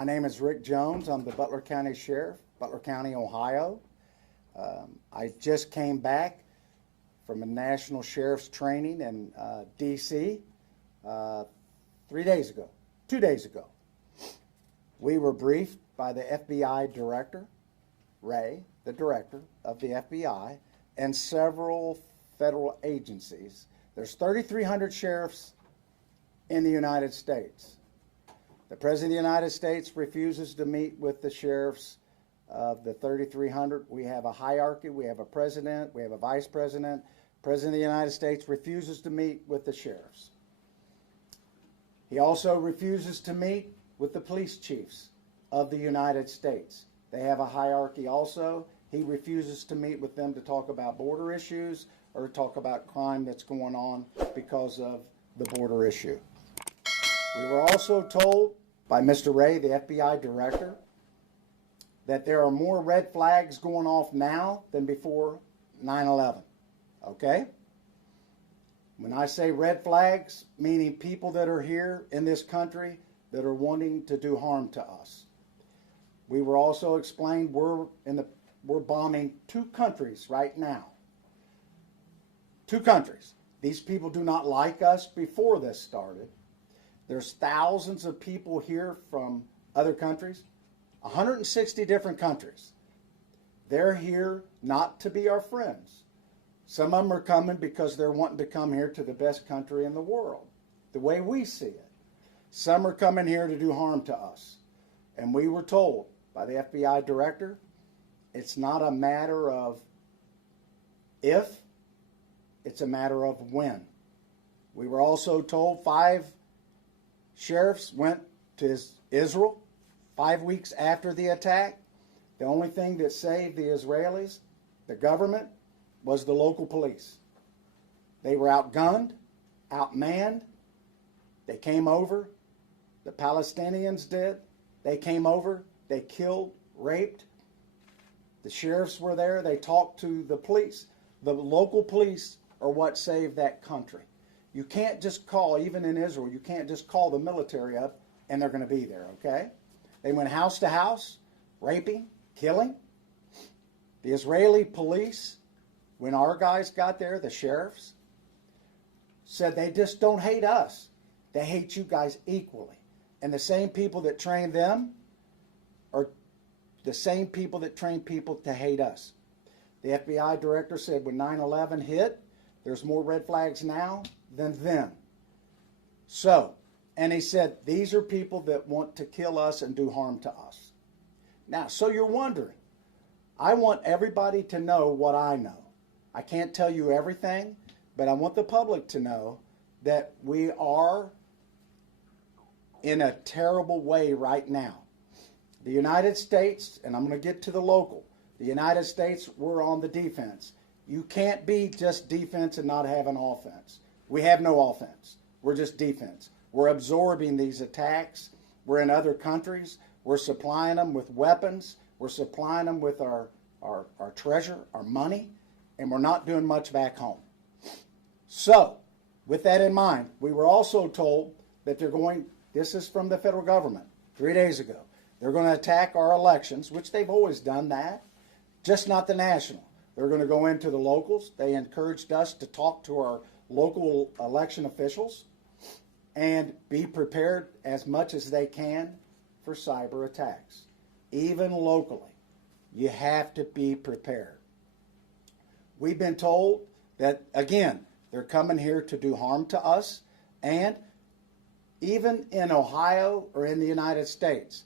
My name is Rick Jones. I'm the Butler County Sheriff, Butler County, Ohio. I just came back from a national sheriff's training in D.C. 2 days ago. We were briefed by the FBI director, Ray, the director of the FBI, and several federal agencies. There's 3,300 sheriffs in the United States. The President of the United States refuses to meet with the sheriffs of the 3,300. We have a hierarchy. We have a president. We have a vice president. President of the United States refuses to meet with the sheriffs. He also refuses to meet with the police chiefs of the United States. They have a hierarchy also. He refuses to meet with them to talk about border issues or talk about crime that's going on because of the border issue. We were also told by Mr. Ray, the FBI director, that there are more red flags going off now than before 9/11. Okay? When I say red flags, meaning people that are here in this country that are wanting to do harm to us. We were also explained we're bombing 2 countries right now. 2 countries. These people do not like us before this started. There's thousands of people here from other countries, 160 different countries. They're here not to be our friends. Some of them are coming because they're wanting to come here to the best country in the world, the way we see it. Some are coming here to do harm to us. And we were told by the FBI director, it's not a matter of if, it's a matter of when. We were also told 5 sheriffs went to Israel 5 weeks after the attack. The only thing that saved the Israelis, the government, was the local police. They were outgunned, outmanned. They came over. The Palestinians did. They came over. They killed, raped. The sheriffs were there. They talked to the police. The local police are what saved that country. You can't just call, even in Israel, you can't just call the military up and they're going to be there, okay? They went house to house, raping, killing. The Israeli police, when our guys got there, the sheriffs, said they just don't hate us. They hate you guys equally. And the same people that train them are the same people that train people to hate us. The FBI director said when 9/11 hit, there's more red flags now than then. So, and he said, these are people that want to kill us and do harm to us. Now, so you're wondering, I want everybody to know what I know. I can't tell you everything, but I want the public to know that we are in a terrible way right now. The United States, and I'm going to get to the local, the United States, we're on the defense. You can't be just defense and not have an offense. We have no offense. We're just defense. We're absorbing these attacks. We're in other countries. We're supplying them with weapons. We're supplying them with our treasure, our money, and we're not doing much back home. So, with that in mind, we were also told that they're going, this is from the federal government 3 days ago, they're going to attack our elections, which they've always done that, just not the national. They're going to go into the locals. They encouraged us to talk to our local election officials and be prepared as much as they can for cyber attacks. Even locally, you have to be prepared. We've been told that, again, they're coming here to do harm to us, and even in Ohio or in the United States,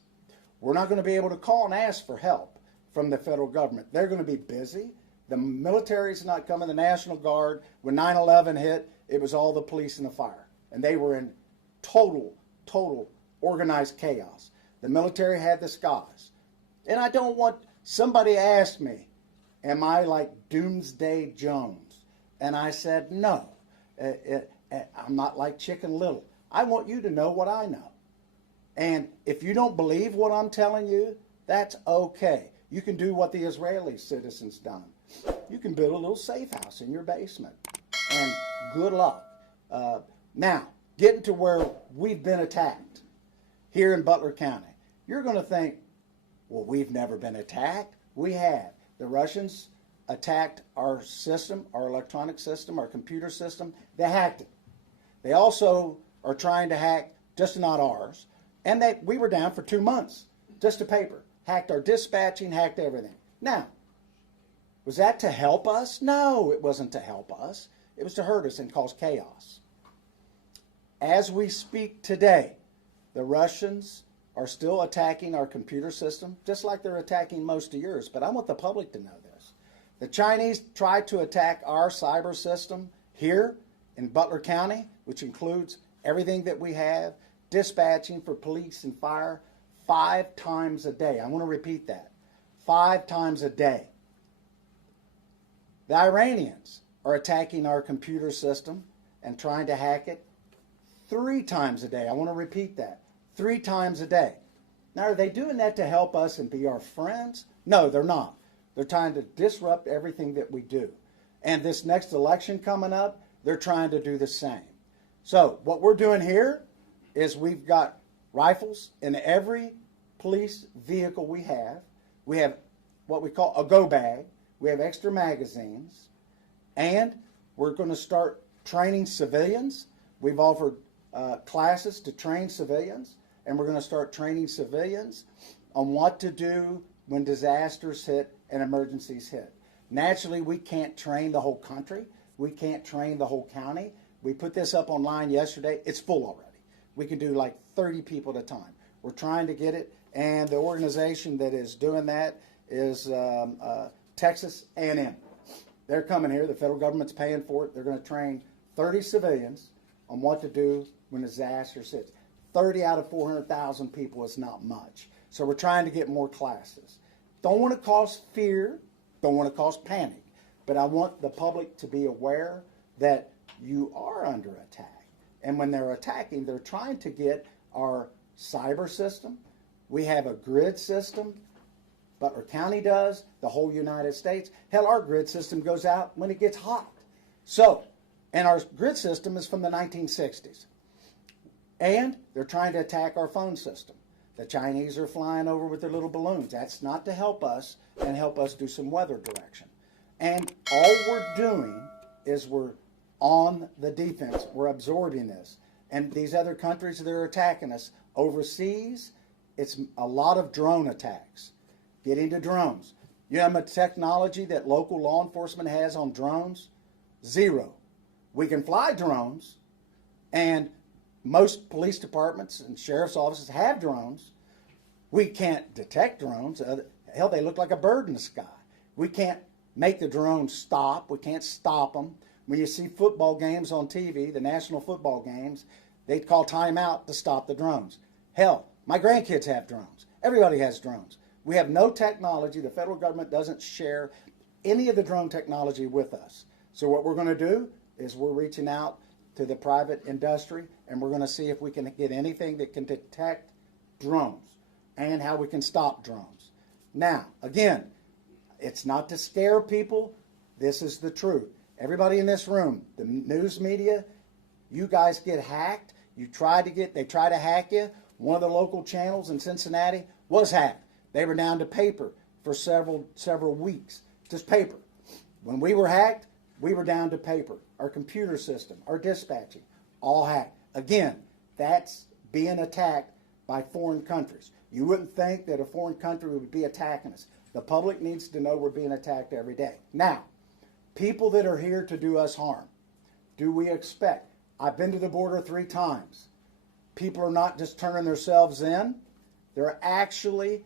we're not going to be able to call and ask for help from the federal government. They're going to be busy. The military's not coming, the National Guard. When 9/11 hit, it was all the police and the fire. And they were in total organized chaos. The military had the skies. And I don't want, somebody asked me, am I like Doomsday Jones? And I said, no, I'm not like Chicken Little. I want you to know what I know. And if you don't believe what I'm telling you, that's okay. You can do what the Israeli citizens done. You can build a little safe house in your basement. And good luck. Now, getting to where we've been attacked here in Butler County. you're going to think, well, we've never been attacked. We have. The Russians attacked our system, our electronic system, our computer system. They hacked it. They also are trying to hack, just not ours, and we were down for 2 months, just a paper. Hacked our dispatching, hacked everything. Now, was that to help us? No, it wasn't to help us. It was to hurt us and cause chaos. As we speak today, the Russians are still attacking our computer system, just like they're attacking most of yours. But I want the public to know this. The Chinese tried to attack our cyber system here in Butler County, which includes everything that we have, dispatching for police and fire, 5 times a day. I want to repeat that. 5 times a day. The Iranians are attacking our computer system and trying to hack it 3 times a day. I want to repeat that. 3 times a day. Now, are they doing that to help us and be our friends? No, they're not. They're trying to disrupt everything that we do. And this next election coming up, they're trying to do the same. So what we're doing here is we've got rifles in every police vehicle we have. We have what we call a go bag. We have extra magazines. And we're going to start training civilians. We've offered classes to train civilians. And we're going to start training civilians on what to do when disasters hit and emergencies hit. Naturally, we can't train the whole country. We can't train the whole county. We put this up online yesterday. It's full already. We can do like 30 people at a time. We're trying to get it, and the organization that is doing that is Texas A&M. They're coming here. The federal government's paying for it. They're going to train 30 civilians on what to do when disasters hit. 30 out of 400,000 people is not much. So we're trying to get more classes. Don't want to cause fear. Don't want to cause panic. But I want the public to be aware that you are under attack. And when they're attacking, they're trying to get our cyber system. We have a grid system. Butler County does, the whole United States. Hell, our grid system goes out when it gets hot. So, and our grid system is from the 1960s. And they're trying to attack our phone system. The Chinese are flying over with their little balloons. That's not to help us and help us do some weather direction. And all we're doing is we're on the defense. We're absorbing this. And these other countries that are attacking us overseas, it's a lot of drone attacks. Get into drones. You know how much technology that local law enforcement has on drones? 0. We can fly drones, and most police departments and sheriff's offices have drones. We can't detect drones. Hell, they look like a bird in the sky. We can't make the drones stop. We can't stop them. When you see football games on TV, the national football games, they call timeout to stop the drones. Hell, my grandkids have drones. Everybody has drones. We have no technology. The federal government doesn't share any of the drone technology with us. So what we're going to do is we're reaching out to the private industry, and we're going to see if we can get anything that can detect drones and how we can stop drones. Now, again, it's not to scare people. This is the truth. Everybody in this room, the news media, you guys get hacked. They try to hack you. One of the local channels in Cincinnati was hacked. They were down to paper for several weeks, just paper. When we were hacked, we were down to paper. Our computer system, our dispatching, all hacked. Again, that's being attacked by foreign countries. You wouldn't think that a foreign country would be attacking us. The public needs to know we're being attacked every day. Now, people that are here to do us harm, do we expect? I've been to the border 3 times. People are not just turning themselves in. They're actually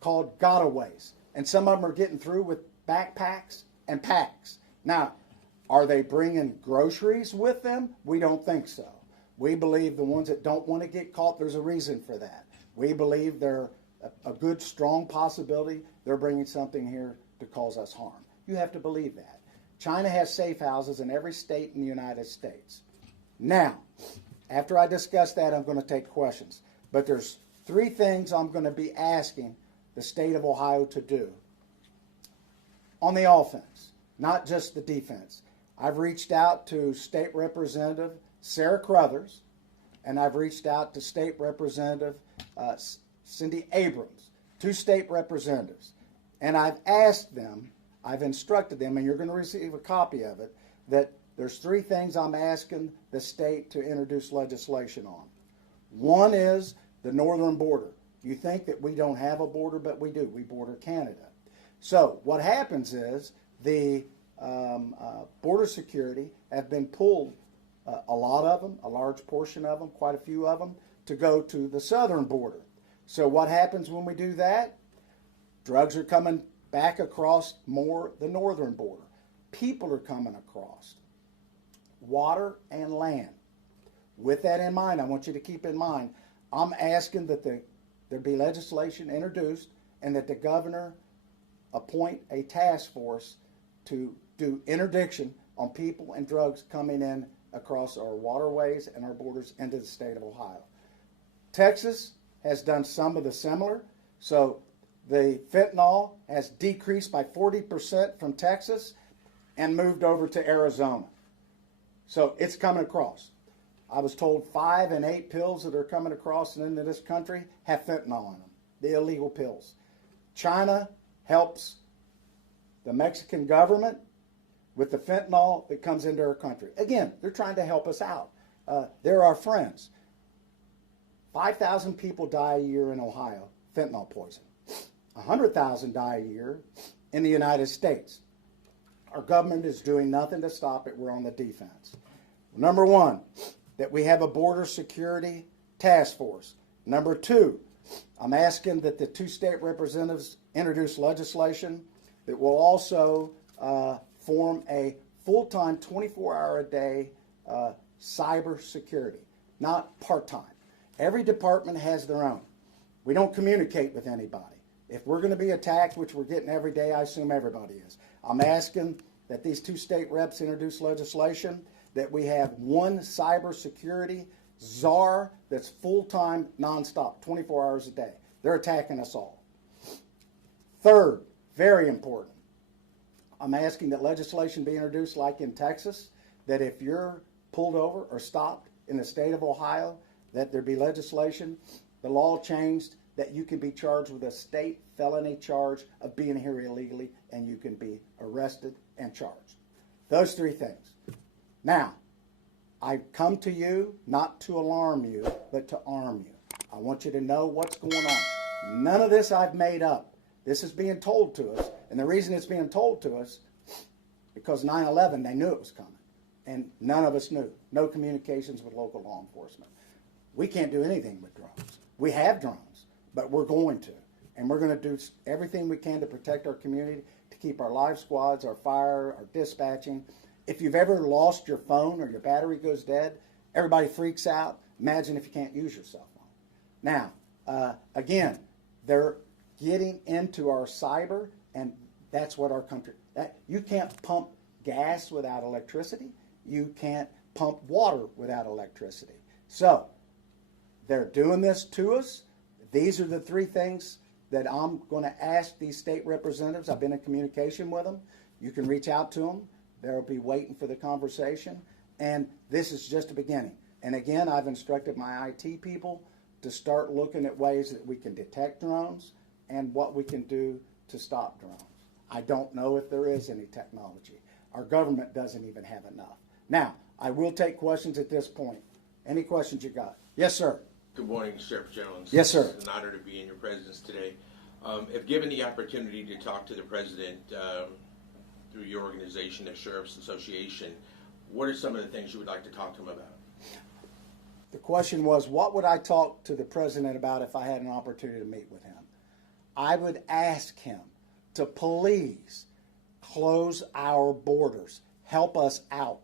called gotaways. And some of them are getting through with backpacks and packs. Now, are they bringing groceries with them? We don't think so. We believe the ones that don't want to get caught, there's a reason for that. We believe they're a good, strong possibility they're bringing something here to cause us harm. You have to believe that. China has safe houses in every state in the United States. Now, after I discuss that, I'm going to take questions. But there's 3 things I'm going to be asking the state of Ohio to do on the offense, not just the defense. I've reached out to State Representative Sarah Crothers, and I've reached out to State Representative Cindy Abrams, 2 state representatives, and I've asked them, I've instructed them, and you're going to receive a copy of it, that there's 3 things I'm asking the state to introduce legislation on. One is the northern border. You think that we don't have a border, but we do. We border Canada. So what happens is the border security have been pulled, a lot of them, a large portion of them, quite a few of them, to go to the southern border. So what happens when we do that? Drugs are coming back across more the northern border. People are coming across. Water and land. With that in mind, I want you to keep in mind, I'm asking that there be legislation introduced and that the governor appoint a task force to do interdiction on people and drugs coming in across our waterways and our borders into the state of Ohio. Texas has done some of the similar. So the fentanyl has decreased by 40% from Texas and moved over to Arizona. So it's coming across. I was told 5 and 8 pills that are coming across and into this country have fentanyl in them, the illegal pills. China helps the Mexican government with the fentanyl that comes into our country. Again, they're trying to help us out. They're our friends. 5,000 people die a year in Ohio, fentanyl poison. 100,000 die a year in the United States. Our government is doing nothing to stop it. We're on the defense. Number 1, that we have a border security task force. Number 2, I'm asking that the 2 state representatives introduce legislation that will also form a full-time, 24-hour-a-day cyber security, not part-time. Every department has their own. We don't communicate with anybody. If we're going to be attacked, which we're getting every day, I assume everybody is. I'm asking that these 2 state reps introduce legislation that we have one cyber security czar that's full-time, nonstop, 24 hours a day. They're attacking us all. Third, very important, I'm asking that legislation be introduced like in Texas, that if you're pulled over or stopped in the state of Ohio, that there be legislation, the law changed, that you can be charged with a state felony charge of being here illegally, and you can be arrested and charged. Those 3 things. Now, I come to you not to alarm you, but to arm you. I want you to know what's going on. None of this I've made up. This is being told to us, and the reason it's being told to us, because 9/11, they knew it was coming, and none of us knew. No communications with local law enforcement. We can't do anything with drones. We have drones, but we're going to. And we're going to do everything we can to protect our community, to keep our live squads, our fire, our dispatching. If you've ever lost your phone or your battery goes dead, everybody freaks out. Imagine if you can't use your cell phone. Now, again, they're getting into our cyber, and that's what our country, you can't pump gas without electricity. You can't pump water without electricity. So, they're doing this to us. These are the 3 things that I'm going to ask these state representatives. I've been in communication with them. You can reach out to them. They'll be waiting for the conversation. And this is just a beginning. And again, I've instructed my IT people to start looking at ways that we can detect drones and what we can do to stop drones. I don't know if there is any technology. Our government doesn't even have enough. Now, I will take questions at this point. Any questions you got? Yes, sir. Good morning, Sheriff Jones. Yes, sir. It's an honor to be in your presence today. If given the opportunity to talk to the President through your organization, the Sheriff's Association, what are some of the things you would like to talk to him about? The question was, what would I talk to the President about if I had an opportunity to meet with him? I would ask him to please close our borders, help us out.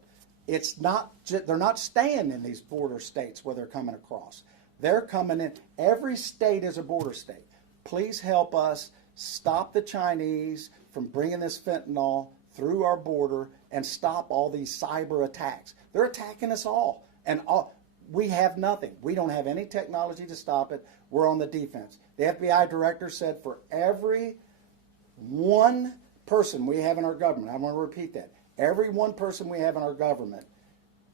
It's not, they're not staying in these border states where they're coming across. They're coming in. Every state is a border state. Please help us stop the Chinese from bringing this fentanyl through our border and stop all these cyber attacks. They're attacking us all. And we have nothing. We don't have any technology to stop it. We're on the defense. The FBI director said for every one person we have in our government, I want to repeat that, every one person we have in our government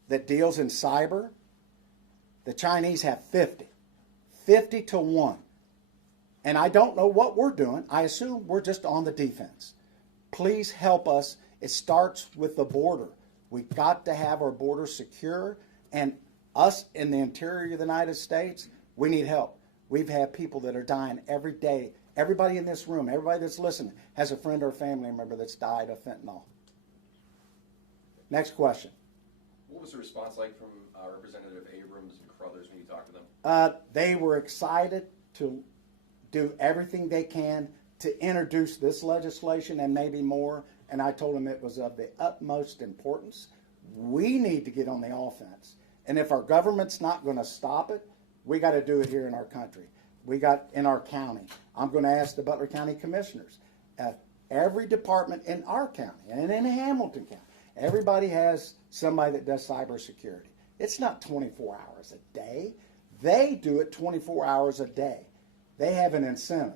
that deals in cyber, the Chinese have 50. 50 to 1. And I don't know what we're doing. I assume we're just on the defense. Please help us. It starts with the border. We've got to have our border secure, and us in the interior of the United States, we need help. We've had people that are dying every day. Everybody in this room, everybody that's listening, has a friend or a family member that's died of fentanyl. Next question. What was the response like from Representative Abrams and Crothers when you talked to them? They were excited to do everything they can to introduce this legislation and maybe more, and I told them it was of the utmost importance. We need to get on the offense, and if our government's not going to stop it, we got to do it here in our country. We got in our county. I'm going to ask the Butler County Commissioners. Every department in our county and in Hamilton County, everybody has somebody that does cybersecurity. It's not 24 hours a day. They do it 24 hours a day. They have an incentive.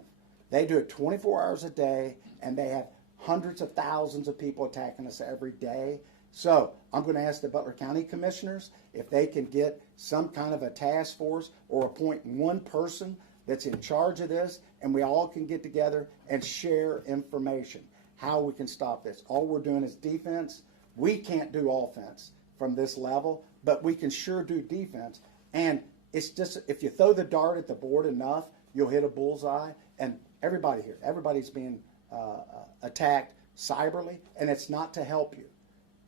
They do it 24 hours a day, and they have hundreds of thousands of people attacking us every day. So I'm going to ask the Butler County Commissioners if they can get some kind of a task force or appoint one person that's in charge of this, and we all can get together and share information, how we can stop this. All we're doing is defense. We can't do offense from this level, but we can sure do defense. And it's just, if you throw the dart at the board enough, you'll hit a bullseye. And everybody here, everybody's being attacked cyberly, and it's not to help you.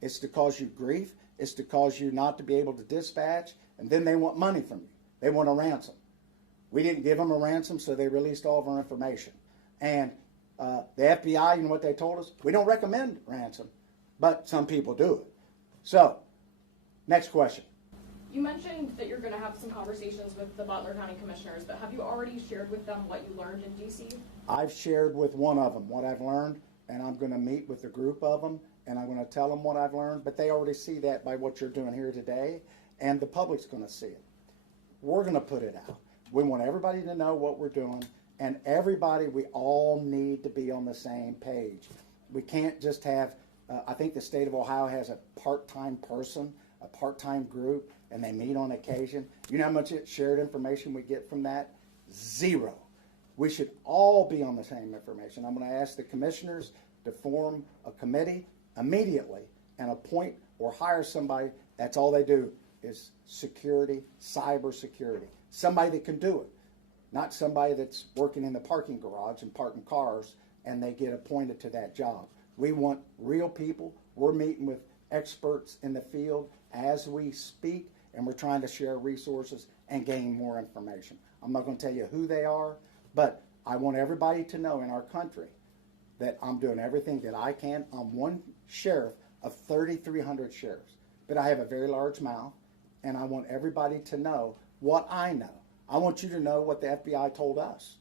It's to cause you grief. It's to cause you not to be able to dispatch, and then they want money from you. They want a ransom. We didn't give them a ransom, so they released all of our information. And the FBI, you know what they told us? We don't recommend ransom, but some people do it. So, next question. You mentioned that you're going to have some conversations with the Butler County Commissioners, but have you already shared with them what you learned in D.C.? I've shared with one of them what I've learned, and I'm going to meet with a group of them, and I'm going to tell them what I've learned, but they already see that by what you're doing here today, and the public's going to see it. We're going to put it out. We want everybody to know what we're doing, and everybody, we all need to be on the same page. We can't just have, I think the state of Ohio has a part-time person, a part-time group, and they meet on occasion. You know how much shared information we get from that? Zero. We should all be on the same information. I'm going to ask the commissioners to form a committee immediately and appoint or hire somebody. That's all they do is security, cyber security. Somebody that can do it, not somebody that's working in the parking garage and parking cars and they get appointed to that job. We want real people. We're meeting with experts in the field as we speak, and we're trying to share resources and gain more information. I'm not going to tell you who they are, but I want everybody to know in our country that I'm doing everything that I can. I'm one sheriff of 3,300 sheriffs, but I have a very large mouth, and I want everybody to know what I know. I want you to know what the FBI told us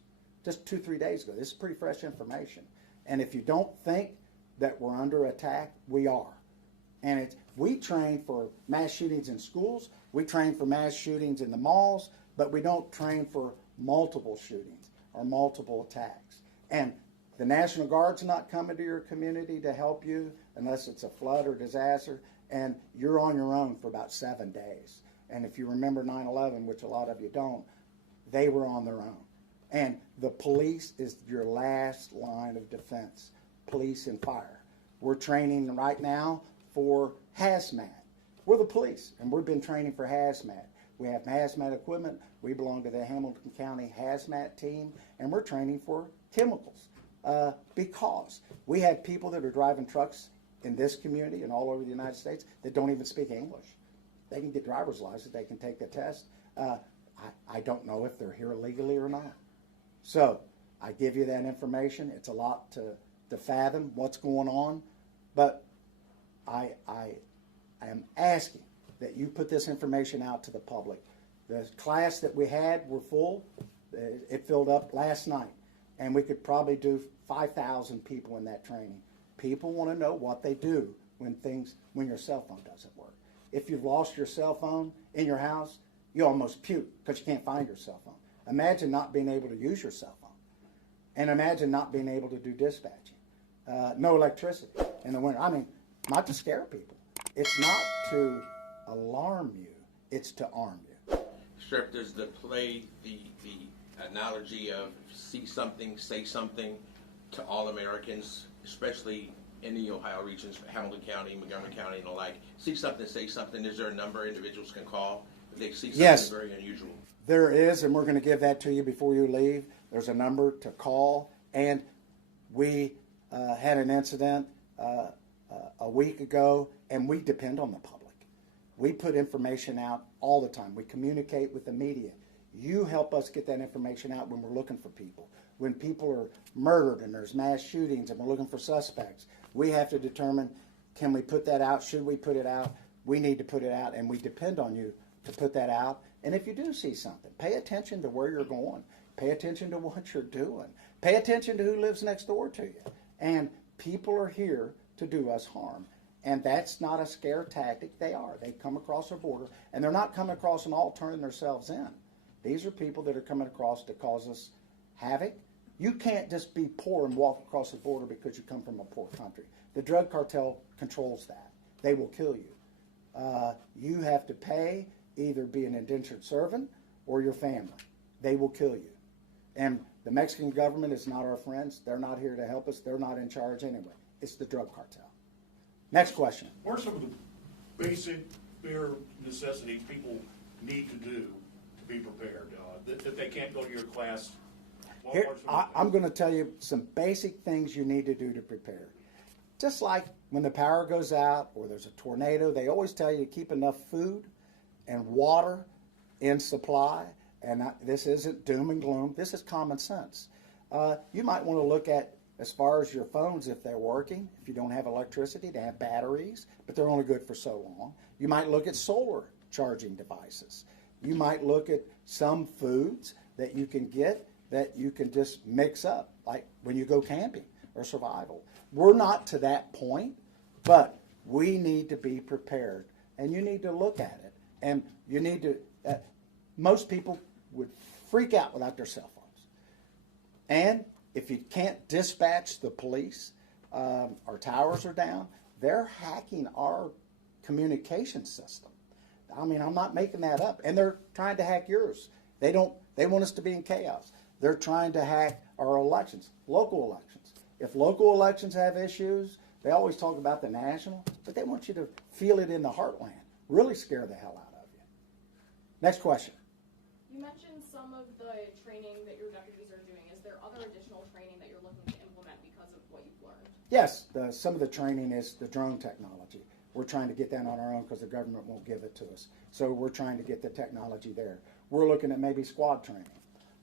just 2-3 days ago. This is pretty fresh information. And if you don't think that we're under attack, we are. And we train for mass shootings in schools, we train for mass shootings in the malls, but we don't train for multiple shootings or multiple attacks. And the National Guard's not coming to your community to help you unless it's a flood or disaster, and you're on your own for about 7 days. And if you remember 9/11, which a lot of you don't, they were on their own. And the police is your last line of defense, police and fire. We're training right now for hazmat. We're the police, and we've been training for hazmat. We have hazmat equipment. We belong to the Hamilton County hazmat team, and we're training for chemicals because we have people that are driving trucks in this community and all over the United States that don't even speak English. They can get driver's license. They can take the test. I don't know if they're here legally or not. So I give you that information. It's a lot to fathom what's going on, but I am asking that you put this information out to the public. The class that we had were full. It filled up last night, and we could probably do 5,000 people in that training. People want to know what they do when your cell phone doesn't work. If you've lost your cell phone in your house, you almost puke because you can't find your cell phone. Imagine not being able to use your cell phone. And imagine not being able to do dispatching. No electricity in the winter. I mean, not to scare people. It's not to alarm you. It's to arm you. Sheriff, does the analogy of see something, say something to all Americans, especially in the Ohio regions, Hamilton County, Montgomery County, and the like. See something, say something. Is there a number individuals can call if they see something Yes. very unusual? There is, and we're going to give that to you before you leave. There's a number to call, and we had an incident a week ago, and we depend on the public. We put information out all the time. We communicate with the media. You help us get that information out when we're looking for people. When people are murdered and there's mass shootings and we're looking for suspects, we have to determine, can we put that out? Should we put it out? We need to put it out, and we depend on you to put that out. And if you do see something, pay attention to where you're going. Pay attention to what you're doing. Pay attention to who lives next door to you. And people are here to do us harm. And that's not a scare tactic. They are. They come across our border, and they're not coming across and all turning themselves in. These are people that are coming across to cause us havoc. You can't just be poor and walk across the border because you come from a poor country. The drug cartel controls that. They will kill you. You have to pay, either be an indentured servant or your family. They will kill you. And the Mexican government is not our friends. They're not here to help us. They're not in charge anyway. It's the drug cartel. Next question. What are some of the basic bare necessities people need to do to be prepared? That they can't go to your class? Here, I'm going to tell you some basic things you need to do to prepare. Just like when the power goes out or there's a tornado, they always tell you to keep enough food and water in supply. And this isn't doom and gloom. This is common sense. You might want to look at, as far as your phones, if they're working. If you don't have electricity, they have batteries, but they're only good for so long. You might look at solar charging devices. You might look at some foods that you can get that you can just mix up, like when you go camping or survival. We're not to that point, but we need to be prepared, and you need to look at it. And you need to, most people would freak out without their cell phones. And if you can't dispatch the police, our towers are down, they're hacking our communication system. I mean, I'm not making that up. And they're trying to hack yours. They want us to be in chaos. They're trying to hack our elections, local elections. If local elections have issues, they always talk about the national, but they want you to feel it in the heartland. Really scare the hell out of you. Next question. You mentioned some of the training that your deputies are doing. Is there other additional training that you're looking to implement because of what you've learned? Yes, some of the training is the drone technology. We're trying to get that on our own because the government won't give it to us. So we're trying to get the technology there. We're looking at maybe squad training.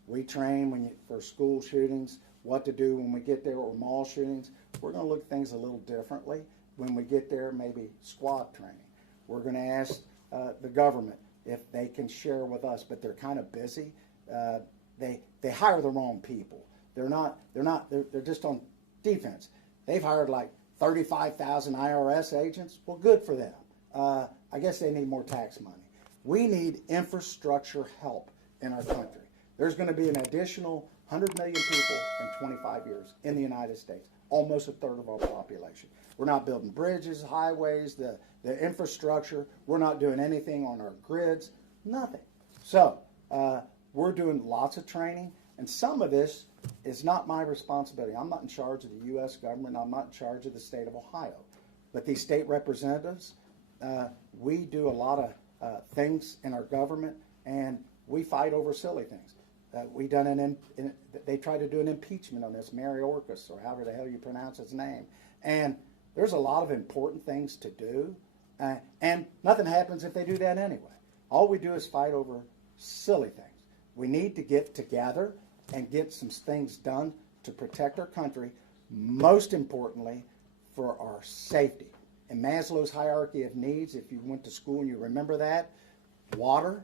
We train for school shootings, what to do when we get there, or mall shootings. We're going to look at things a little differently when we get there, maybe squad training. We're going to ask the government if they can share with us, but they're kind of busy. They hire the wrong people. They're just on defense. They've hired like 35,000 IRS agents. Well, good for them. I guess they need more tax money. We need infrastructure help in our country. There's going to be an additional 100 million people in 25 years in the United States, almost a third of our population. We're not building bridges, highways, the infrastructure. We're not doing anything on our grids, nothing. So we're doing lots of training, and some of this is not my responsibility. I'm not in charge of the U.S. government. I'm not in charge of the state of Ohio. But these state representatives, we do a lot of things in our government, and we fight over silly things. They tried to do an impeachment on this 𝗪𝗛𝗥𝗙𝗪, or however the hell you pronounce his name. And there's a lot of important things to do, and nothing happens if they do that anyway. All we do is fight over silly things. We need to get together and get some things done to protect our country, most importantly, for our safety. In Maslow's hierarchy of needs, if you went to school and you remember that, water,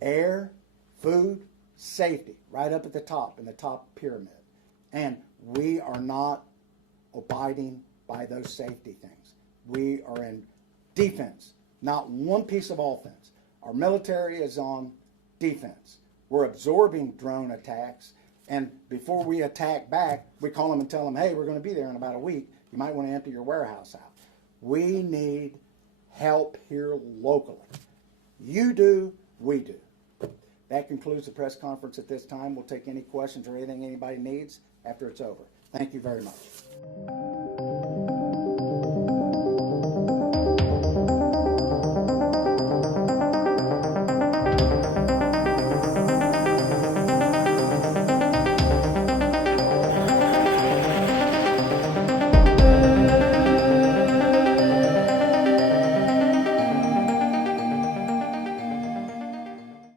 air, food, safety, right up at the top, in the top pyramid. And we are not abiding by those safety things. We are in defense, not one piece of offense. Our military is on defense. We're absorbing drone attacks, and before we attack back, we call them and tell them, hey, we're going to be there in about a week. You might want to empty your warehouse out. We need help here locally. You do, we do. That concludes the press conference at this time. We'll take any questions or anything anybody needs after it's over. Thank you very much.